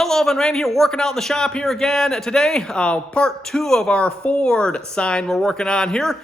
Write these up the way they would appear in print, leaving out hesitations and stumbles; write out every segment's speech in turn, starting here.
Hello, Evan Rand here, working out in the shop here again today. Part 2 of our Ford sign we're working on here.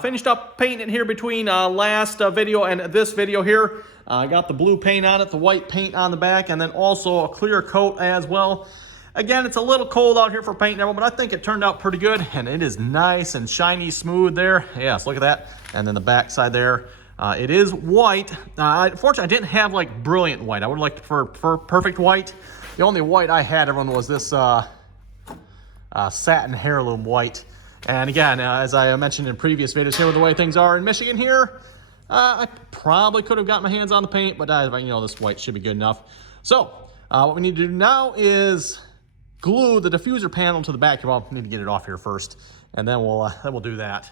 Finished up painting it here between last video and this video here. Got the blue paint on it, the white paint on the back, and then also a clear coat as well. Again, it's a little cold out here for painting, but I think it turned out pretty good, and it is nice and shiny smooth there. Yes, look at that. And then the back side there. It is white. Unfortunately, I didn't have like brilliant white. I would like for perfect white. The only white I had, everyone, was this satin heirloom white. And again, as I mentioned in previous videos here, with the way things are in Michigan here, I probably could have got my hands on the paint, but this white should be good enough. So what we need to do now is glue the diffuser panel to the back. Well, we need to get it off here first, and then we'll do that.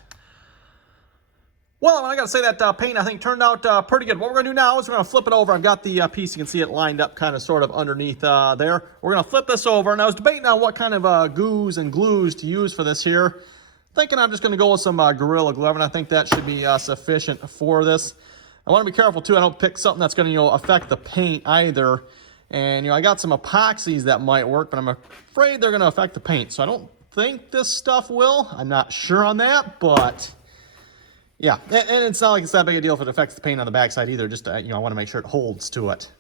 Well, I gotta say that paint, I think, turned out pretty good. What we're gonna do now is we're gonna flip it over. I've got the piece, you can see it lined up kind of sort of underneath there. We're gonna flip this over, and I was debating on what kind of goos and glues to use for this here. Thinking I'm just gonna go with some Gorilla Glue, and I think that should be sufficient for this. I wanna be careful too, I don't pick something that's gonna affect the paint either. And I got some epoxies that might work, but I'm afraid they're gonna affect the paint. So I don't think this stuff will. I'm not sure on that, but yeah, and it's not like it's that big a deal if it affects the paint on the backside either. Just, I want to make sure it holds to it.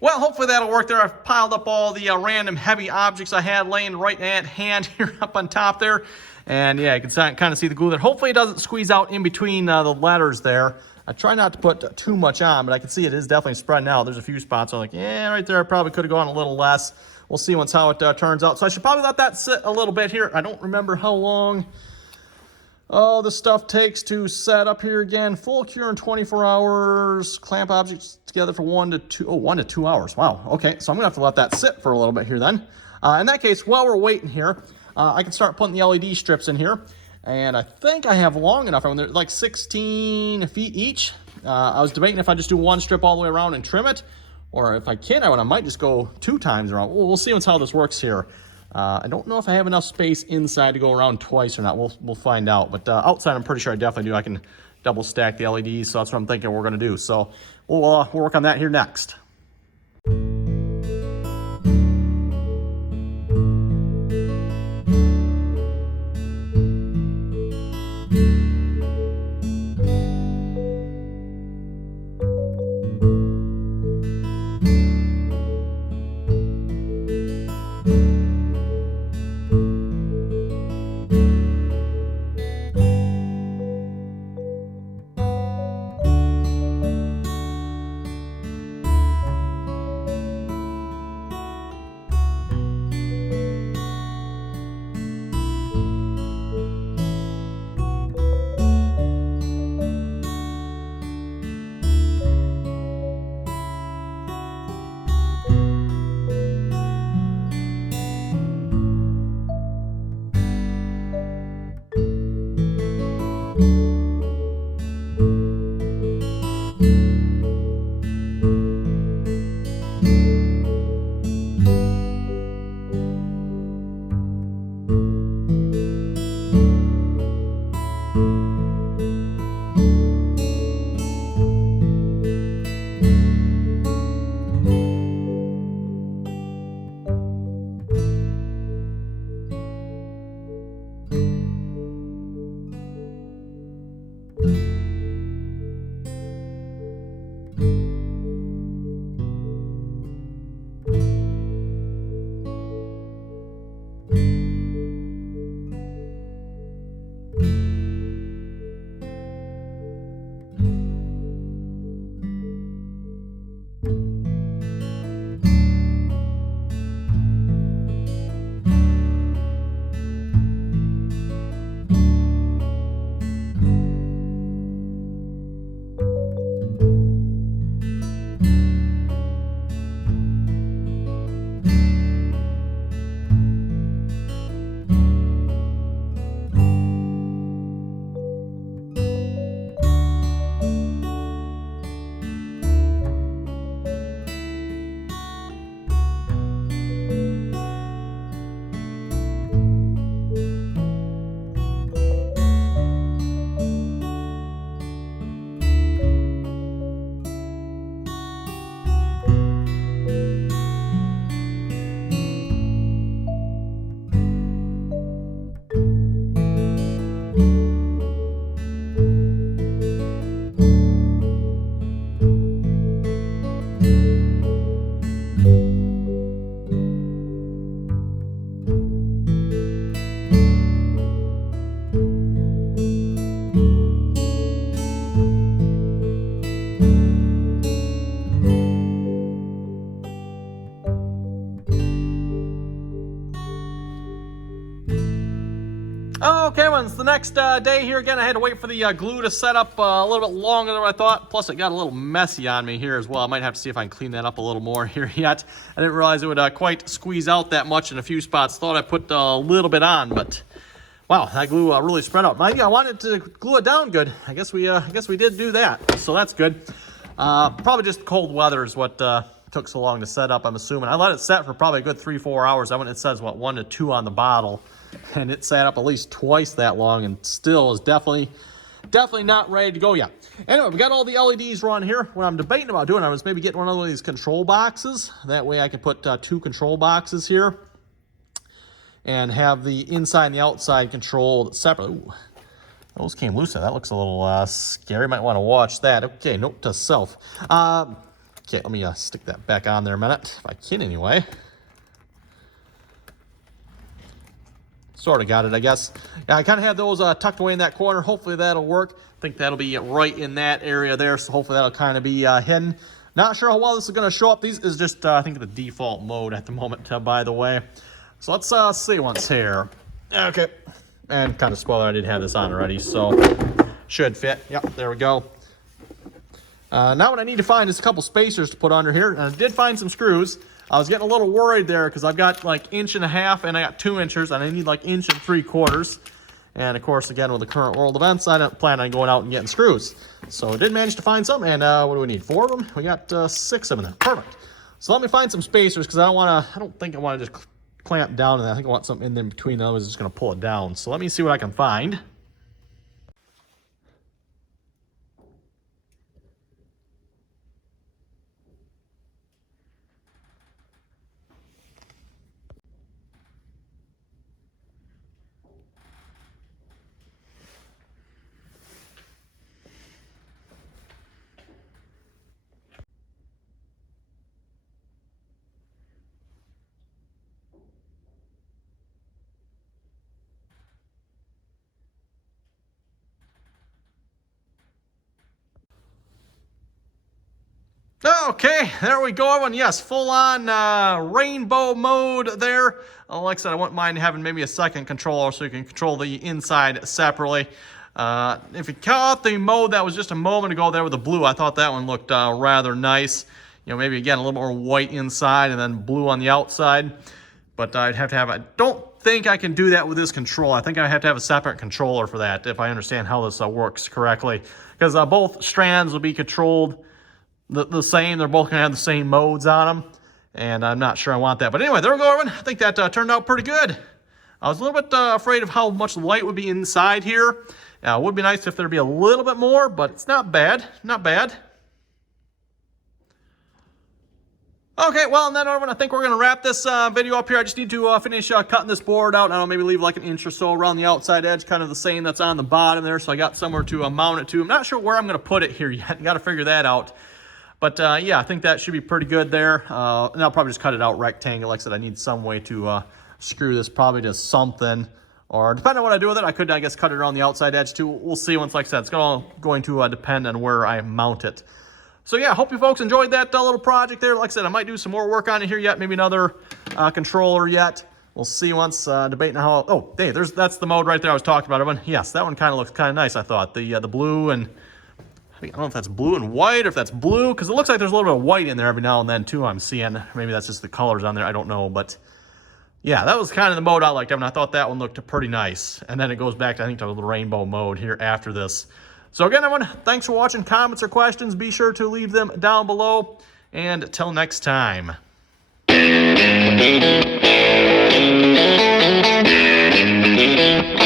Well, hopefully that'll work there. I've piled up all the random heavy objects I had laying right at hand here up on top there. And yeah, you can kind of see the glue there. Hopefully it doesn't squeeze out in between the letters there. I try not to put too much on, but I can see it is definitely spreading out. There's a few spots I'm like, yeah, right there I probably could have gone a little less. we'll see how it turns out. So I should probably let that sit a little bit here. I don't remember how long this stuff takes to set up here again. Full cure in 24 hours. Clamp objects together for 1 to 2 hours. Wow. Okay, so I'm gonna have to let that sit for a little bit here then. In that case, while we're waiting here, I can start putting the LED strips in here. And I think I have long enough. I mean, they're like 16 feet each. I was debating if I just do one strip all the way around and trim it, or if I can, I might just go 2 times around. We'll see how this works here. I don't know if I have enough space inside to go around twice or not. We'll find out. But outside, I'm pretty sure I definitely do. I can double stack the LEDs, so that's what I'm thinking we're going to do. So we'll work on that here next. Okay, well, it's the next day here again. I had to wait for the glue to set up a little bit longer than I thought. Plus, it got a little messy on me here as well. I might have to see if I can clean that up a little more here yet. I didn't realize it would quite squeeze out that much in a few spots. Thought I put a little bit on, but wow, that glue really spread out. I wanted to glue it down good. I guess we did do that, so that's good. Probably just cold weather is what took so long to set up, I'm assuming. I let it set for probably a good 3-4 hours. It says, what, 1 to 2 on the bottle. And it sat up at least twice that long and still is definitely not ready to go yet. Anyway, we got all the LEDs run here. What I'm debating about doing, I was maybe getting one of these control boxes. That way I could put 2 control boxes here and have the inside and the outside controlled separately. Ooh, those came loose. That looks a little scary. Might want to watch that. Okay, note to self. Okay, let me stick that back on there a minute, if I can anyway. Sort of got it, I guess. Yeah, I kind of had those tucked away in that corner. Hopefully that'll work. I think that'll be right in that area there, so hopefully that'll kind of be hidden. Not sure how well this is going to show up. These is just, I think, the default mode at the moment, by the way. So let's see once here. Okay. And kind of spoiler, I did have this on already, so should fit. Yep, there we go. Now what I need to find is a couple spacers to put under here. And I did find some screws. I was getting a little worried there because I've got like 1.5 and I got 2 inches and I need like 1 3/4. And of course, again, with the current world events, I don't plan on going out and getting screws. So I did manage to find some, and what do we need? 4 of them? We got 6 of them there. Perfect. So let me find some spacers because I don't think I want to just clamp down in that. I think I want something in there between. Otherwise, it's just going to pull it down. So let me see what I can find. Okay, there we go, everyone. Yes, full-on rainbow mode there. Like I said, I wouldn't mind having maybe a second controller so you can control the inside separately. If you caught the mode that was just a moment ago there with the blue, I thought that one looked rather nice. You know, maybe, again, a little more white inside and then blue on the outside. But I'd have to have, I don't think I can do that with this controller. I think I have to have a separate controller for that if I understand how this works correctly. Because both strands will be controlled the same. They're both going to have the same modes on them, and I'm not sure I want that. But anyway, there we go, everyone. I think that turned out pretty good. I was a little bit afraid of how much light would be inside here. It would be nice if there'd be a little bit more, but it's not bad. Not bad. Okay, well, and then, everyone, I think we're going to wrap this video up here. I just need to finish cutting this board out. I don't know, maybe leave like 1 inch or so around the outside edge, kind of the same that's on the bottom there, so I got somewhere to mount it to. I'm not sure where I'm going to put it here yet. Got to figure that out. But, yeah, I think that should be pretty good there. And I'll probably just cut it out rectangle. Like I said, I need some way to screw this probably to something. Or depending on what I do with it, I could, I guess, cut it around the outside edge too. We'll see once, like I said, it's going to depend on where I mount it. So, yeah, hope you folks enjoyed that little project there. Like I said, I might do some more work on it here yet. Maybe another controller yet. We'll see once debating how... Oh, hey, that's the mode right there I was talking about, everyone. Yes, that one kind of looks kind of nice, I thought. The blue and... I don't know if that's blue and white or if that's blue, because it looks like there's a little bit of white in there every now and then, too, I'm seeing. Maybe that's just the colors on there. I don't know, but... Yeah, that was kind of the mode I liked, and I thought that one looked pretty nice. And then it goes back, I think, to the rainbow mode here after this. So again, everyone, thanks for watching. Comments or questions, be sure to leave them down below. And till next time. Thank you.